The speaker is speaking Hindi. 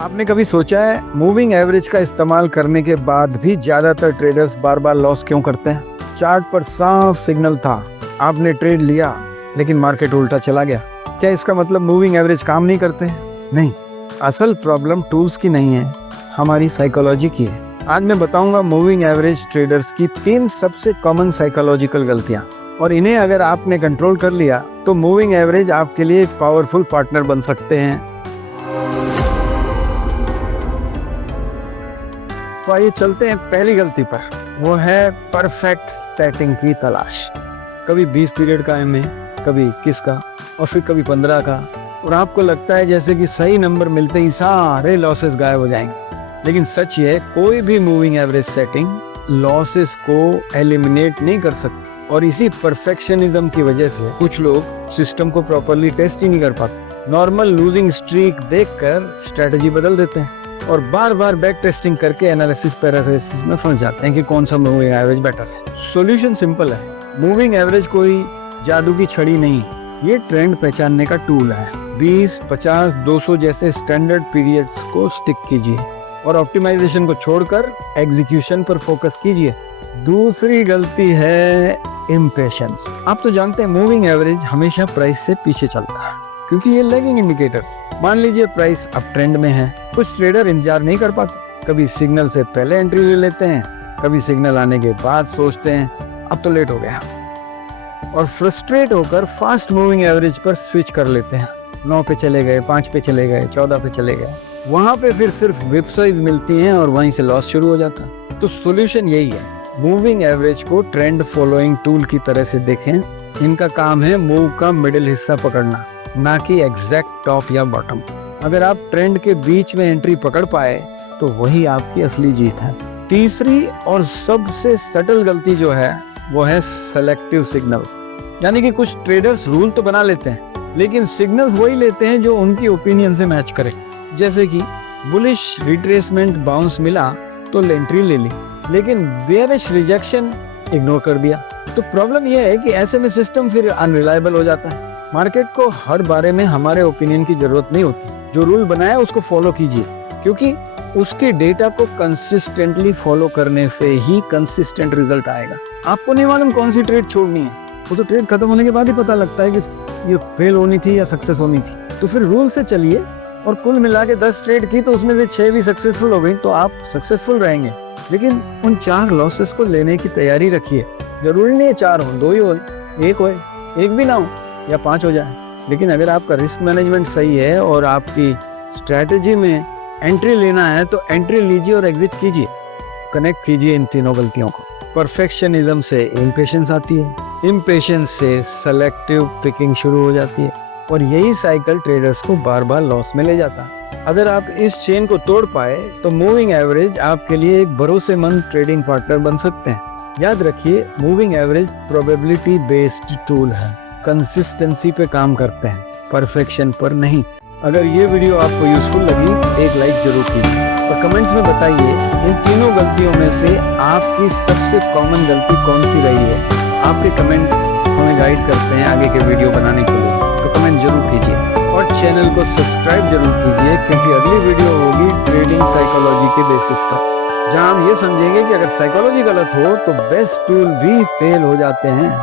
आपने कभी सोचा है मूविंग एवरेज का इस्तेमाल करने के बाद भी ज्यादातर ट्रेडर्स बार बार लॉस क्यों करते हैं? चार्ट पर साफ सिग्नल था, आपने ट्रेड लिया लेकिन मार्केट उल्टा चला गया। क्या इसका मतलब मूविंग एवरेज काम नहीं करते हैं? नहीं, असल प्रॉब्लम टूल्स की नहीं है, हमारी साइकोलॉजी की है। आज मैं बताऊंगा मूविंग एवरेज ट्रेडर्स की 3 सबसे कॉमन साइकोलॉजिकल गलतियां, और इन्हें अगर आपने कंट्रोल कर लिया तो मूविंग एवरेज आपके लिए एक पावरफुल पार्टनर बन सकते हैं। तो आइए चलते हैं पहली गलती पर, वो है परफेक्ट सेटिंग की तलाश। कभी 20 पीरियड का एमए, कभी 21 का और फिर कभी 15 का, और आपको लगता है जैसे कि सही नंबर मिलते ही सारे लॉसेस गायब हो जाएंगे। लेकिन सच ये है, कोई भी मूविंग एवरेज सेटिंग लॉसेस को एलिमिनेट नहीं कर सकती, और इसी परफेक्शनिज्म की वजह से कुछ लोग सिस्टम को प्रॉपरली टेस्ट ही नहीं कर पाते। नॉर्मल लूजिंग स्ट्रीक देखकर स्ट्रेटजी बदल देते हैं और बार बार बैक टेस्टिंग करके एनालिसिस पैरालिसिस में फंस जाते हैं कि कौन सा मूविंग एवरेज बेटर है। सॉल्यूशन सिंपल है, मूविंग एवरेज कोई जादू की छड़ी नहीं है, ये ट्रेंड पहचानने का टूल है। 20, 50, 200 जैसे स्टैंडर्ड पीरियड्स को स्टिक कीजिए और ऑप्टिमाइजेशन को छोड़कर एग्जीक्यूशन पर फोकस कीजिए। दूसरी गलती है इम्पेशंस। आप तो जानते हैं मूविंग एवरेज हमेशा प्राइस से पीछे चलता है क्योंकि ये लैगिंग इंडिकेटर्स। मान लीजिए प्राइस अब ट्रेंड में है, कुछ ट्रेडर इंतजार नहीं कर पाते, कभी सिग्नल से पहले एंट्री ले लेते हैं, कभी सिग्नल आने के बाद सोचते हैं अब तो लेट हो गया, और फ्रस्ट्रेट होकर फास्ट मूविंग एवरेज पर स्विच कर लेते हैं। 9 पे चले गए, 5 पे चले गए, 14 पे चले गए, वहां पे फिर सिर्फ विपसाइज मिलती हैं और वहीं से लॉस शुरू हो जाता है। तो सॉल्यूशन यही है, मूविंग एवरेज को ट्रेंड फॉलोइंग टूल की तरह से देखें। इनका काम है मूव का मिडिल हिस्सा पकड़ना, ना कि एग्जैक्ट टॉप या बॉटम। अगर आप ट्रेंड के बीच में एंट्री पकड़ पाए तो वही आपकी असली जीत है। तीसरी और सबसे सटल गलती जो है वो है सेलेक्टिव सिग्नल्स। यानी कि कुछ ट्रेडर्स रूल तो बना लेते हैं लेकिन सिग्नल्स वही लेते हैं जो उनकी ओपिनियन से मैच करे। जैसे कि बुलिश रिट्रेसमेंट बाउंस मिला तो एंट्री ले ली, लेकिन बेयरिश रिजेक्शन इग्नोर कर दिया। तो प्रॉब्लम यह है कि ऐसे में सिस्टम फिर अनरिलायबल हो जाता है। मार्केट को हर बारे में हमारे ओपिनियन की जरूरत नहीं होती, जो रूल बनाया उसको फॉलो कीजिए, क्योंकि उसके डेटा को कंसिस्टेंटली फॉलो करने से ही कंसिस्टेंट रिजल्ट आएगा। आपको नहीं मालूम कौन सी ट्रेड छोड़नी है, वो तो ट्रेड खत्म होने के बाद ही पता लगता है कि ये फेल होनी थी या सक्सेस होनी थी। तो फिर रूल से चलिए, और कुल मिला के 10 ट्रेड की तो उसमें से 6 भी सक्सेसफुल हो गई तो आप सक्सेसफुल रहेंगे। लेकिन उन 4 लॉसेस को लेने की तैयारी रखिए। जरूरी नहीं है 4 हो, 2 ही हो, 1 हो, 1 भी ना हो या 5 हो जाए। लेकिन अगर आपका रिस्क मैनेजमेंट सही है और आपकी स्ट्रैटेजी में एंट्री लेना है तो एंट्री लीजिए और एग्जिट कीजिए। कनेक्ट कीजिए इन तीनों गलतियों को। परफेक्शनिज्म से इम्पेशंस आती है, इम्पेशंस से सेलेक्टिव पिकिंग शुरू हो जाती है, और यही साइकिल ट्रेडर्स को बार बार लॉस में ले जाता है। अगर आप इस चेन को तोड़ पाए तो मूविंग एवरेज आपके लिए एक भरोसेमंद ट्रेडिंग पार्टनर बन सकते हैं। याद रखिए, moving average probability based tool है, कंसिस्टेंसी पे काम करते हैं, परफेक्शन पर नहीं। अगर ये वीडियो आपको यूजफुल लगी एक लाइक जरूर कीजिए और कमेंट्स में बताइए इन तीनों गलतियों में से आपकी सबसे कॉमन गलती कौन सी रही है। आपके कमेंट्स हमें गाइड करते हैं आगे के वीडियो बनाने के लिए, तो कमेंट जरूर कीजिए और चैनल को सब्सक्राइब जरूर कीजिए, क्योंकि अगली वीडियो होगी ट्रेडिंग साइकोलॉजी के बेसिस पर, जहां हम ये समझेंगे कि अगर साइकोलॉजी गलत हो तो बेस्ट टूल भी फेल हो जाते हैं।